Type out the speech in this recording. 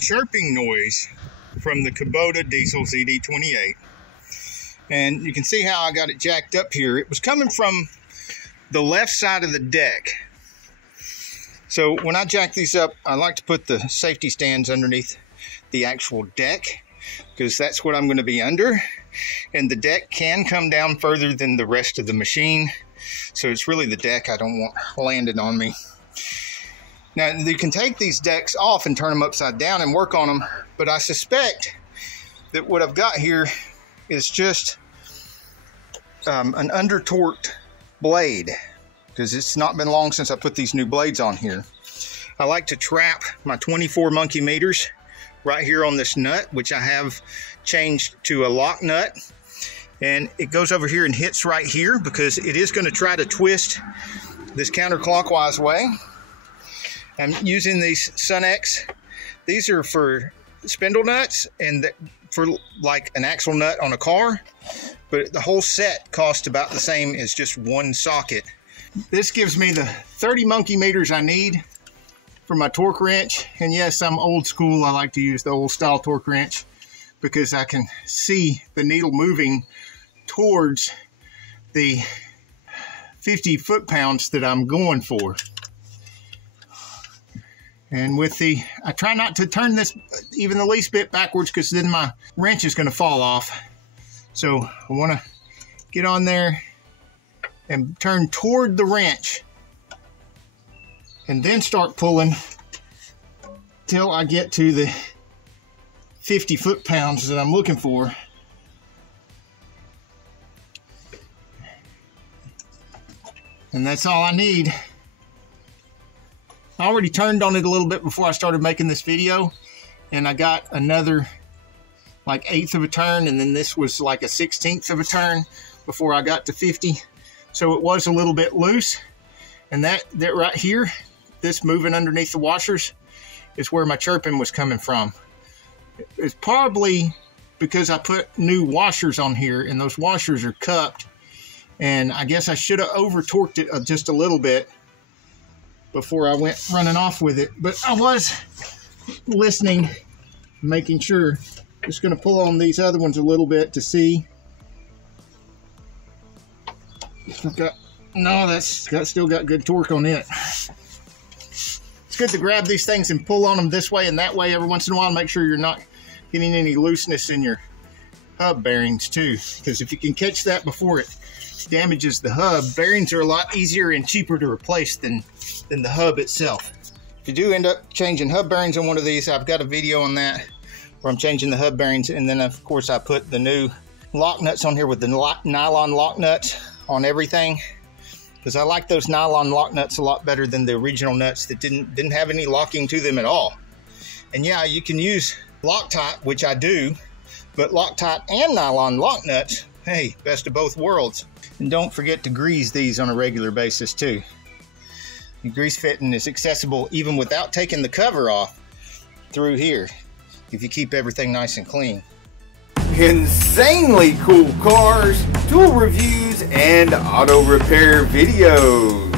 chirping noise from the Kubota diesel ZD28. And you can see how I got it jacked up here. It was coming from the left side of the deck. So when I jack these up, I like to put the safety stands underneath the actual deck, because that's what I'm going to be under. And the deck can come down further than the rest of the machine. So it's really the deck I don't want landed on me. Now, you can take these decks off and turn them upside down and work on them, but I suspect that what I've got here is just an under-torqued blade, because it's not been long since I put these new blades on here. I like to trap my 24 monkey meters right here on this nut, which I have changed to a lock nut. And it goes over here and hits right here, because it is going to try to twist this counterclockwise way. I'm using these Sun-X. These are for spindle nuts and for like an axle nut on a car, but the whole set costs about the same as just one socket. This gives me the 30 monkey meters I need for my torque wrench. And yes, I'm old school. I like to use the old style torque wrench because I can see the needle moving towards the 50 foot-pounds that I'm going for. And with the, I try not to turn this even the least bit backwards, because then my wrench is going to fall off. So I want to get on there and turn toward the wrench and then start pulling till I get to the 50 foot-pounds that I'm looking for. And that's all I need. I already turned on it a little bit before I started making this video, and I got another like 1/8 of a turn, and then this was like a 1/16 of a turn before I got to 50. So it was a little bit loose, and that right here, this moving underneath the washers, is where my chirping was coming from. It's probably because I put new washers on here, and those washers are cupped, and I guess I should have over torqued it just a little bit before I went running off with it. But I was listening, making sure. Just going to pull on these other ones a little bit to see. No, that's still got good torque on it. It's good to grab these things and pull on them this way and that way every once in a while. Make sure you're not getting any looseness in your hub bearings too, because if you can catch that before it damages the hub, bearings are a lot easier and cheaper to replace than the hub itself. If you do end up changing hub bearings on one of these, I've got a video on that where I'm changing the hub bearings, and then of course I put the new lock nuts on here with the nylon lock nuts on everything, because I like those nylon lock nuts a lot better than the original nuts that didn't have any locking to them at all. And yeah, you can use Loctite, which I do, but Loctite and nylon lock nuts, hey, best of both worlds. And don't forget to grease these on a regular basis too. The grease fitting is accessible even without taking the cover off through here, if you keep everything nice and clean. Insanely cool cars, tool reviews, and auto repair videos.